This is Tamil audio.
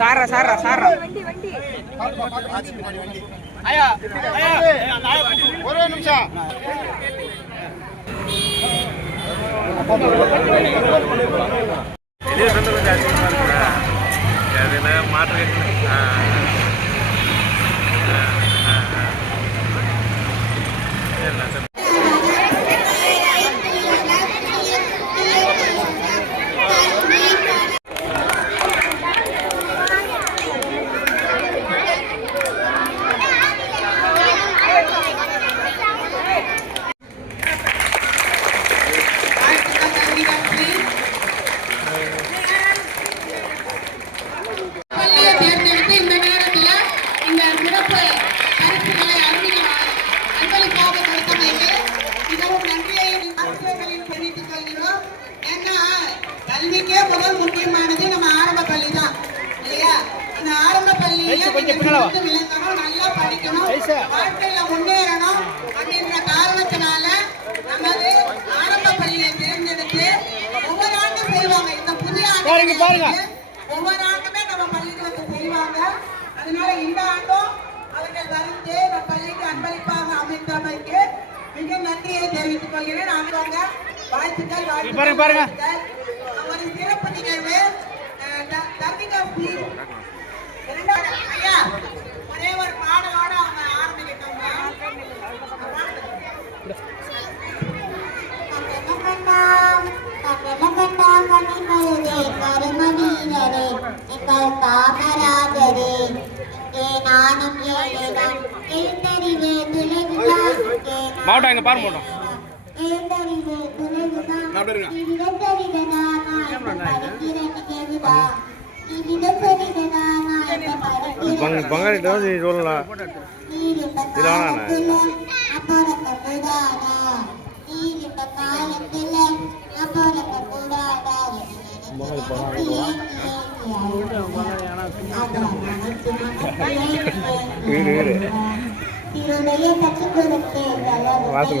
சாரா சாரா சாரா ஒரே நிமிஷம் மாற்ற கல்விக்கே முதல் முக்கியமானது நம்ம ஆரம்ப பள்ளி தான் இல்லையா? அந்த ஆரம்ப பள்ளியில விளக்கணும், நல்லா படிக்கணும், வாழ்க்கையில முன்னேறணும் அப்படின்ற காரணத்தினால நமது ஆரம்ப பள்ளியை தேர்ந்தெடுத்து ஒவ்வொரு ஆண்டும் செய்வாங்க. இந்த புதிய ஆண்டு ஒவ்வொரு ஆண்டுமே நம்ம பள்ளிக்கு வந்து செய்வாங்க. அதனால இந்த ஆண்டும் அவர்கள் வந்து நம்ம பள்ளிக்கு அன்பளிப்பாக அமைத்தமைக்கு மிக நன்றியை தெரிவித்துக் கொள்கிறேன். வாழ்த்துக்கள் வாழ்த்துக்கள். ஒரு சிறப்பு நிகழ்வு ஐயா ஒரே ஒரு பாடலோட அவங்க ஆரம்பிக்கிட்டோங்க. மாவட்டம் எங்க பாரு மாவட்டம் பங்காளிட்ட சொல்லலாம் வாசம்